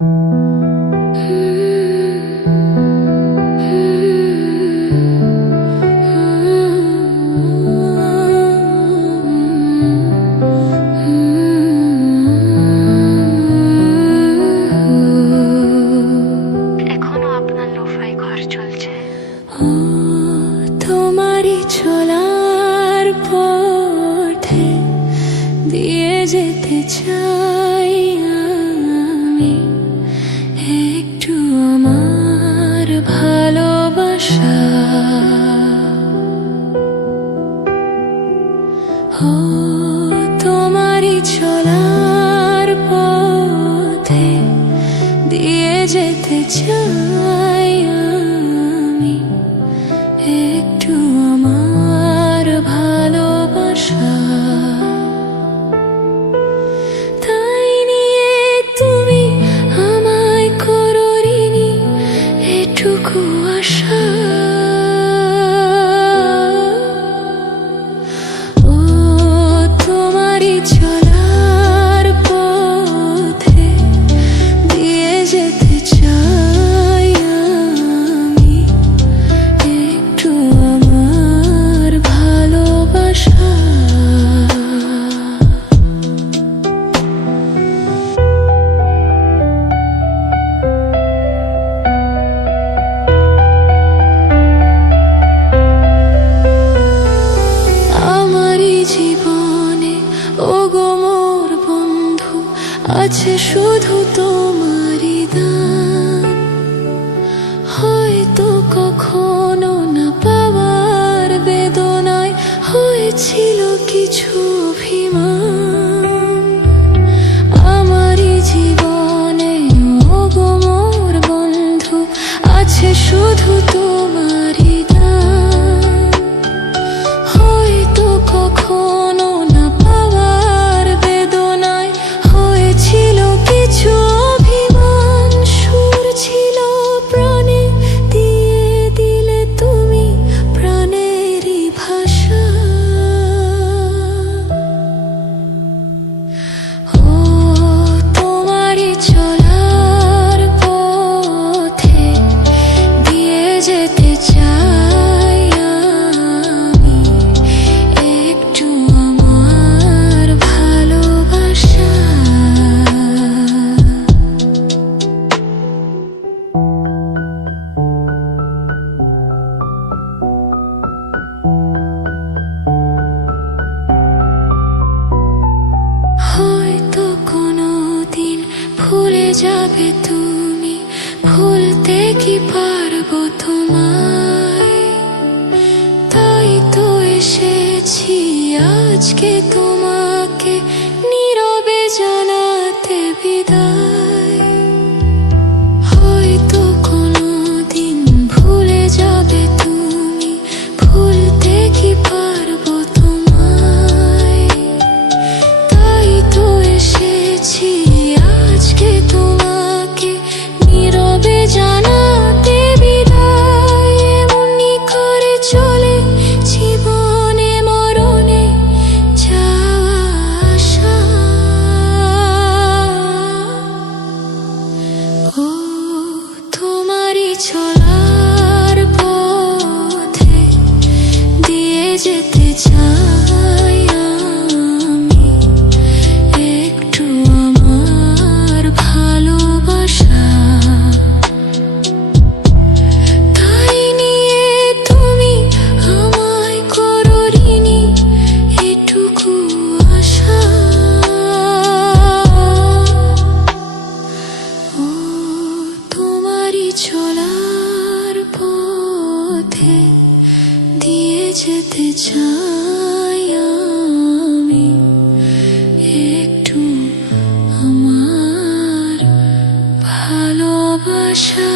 এখনো আপনার লোফাই ঘর চলছে। তোমারই চলার পথে দিয়ে যেতে চাই আমি একটু আমার ভালোবাসা। ও তোমারই চলার পথে দিয়ে যেতে চাই আমি একটু আমার ভালোবাসা। তাই নিয়ে তুমি আমায় করো ঋণী এটুকু আশা। ও তোমারই চলার পথে দিয়ে যেতে চাই আমি একটু আমার ভালোবাসা। আমারই জীবনে ওগো মোর বন্ধু আছে শুধু তোমারই দান। হয়তো কখনো না পাওয়ার বেদনায় হয়েছিল কিছু অভিমান। আমারই জীবনে ওগো মোর বন্ধু আছে শুধু তোমারই দান। হয়তো কখনো না পাওয়ার বেদনায় হয়েছিল কিছু অভিমান। সুর ছিল প্রাণে দিয়ে দিলে তুমি প্রাণেরই ভাষা। ও তোমারই চলার পথে দিয়ে যেতে চাই আমি একটু আমার ভালোবাসা। হয়তো কোনোদিন ভুলে যাবে তুমি, ভুলতে কি পারবো তোমায়? তাই তো এসেছি আজকে তোমাকে নীরবে জানাতে বিদায়। হয়তো কোনোদিন ভুলে যাবে তুমি, ভুলতে কি পারবো তোমায়? তাই তো এসেছি আজকে তোমাকে নীরবে জানাতে বিদায়। এমনি করে চলে জীবনে মরণে যাওয়া আসা। ও তোমারই চলার পথে দিয়ে যেতে চাই আমি একটু আমার ভালোবাসা। তাই নিয়ে তুমি আমায় করো ঋণী এটুকু আশা। ও তোমারই চলার পথে দিয়ে যেতে চাই আমি একটু আমার ভালোবাসা।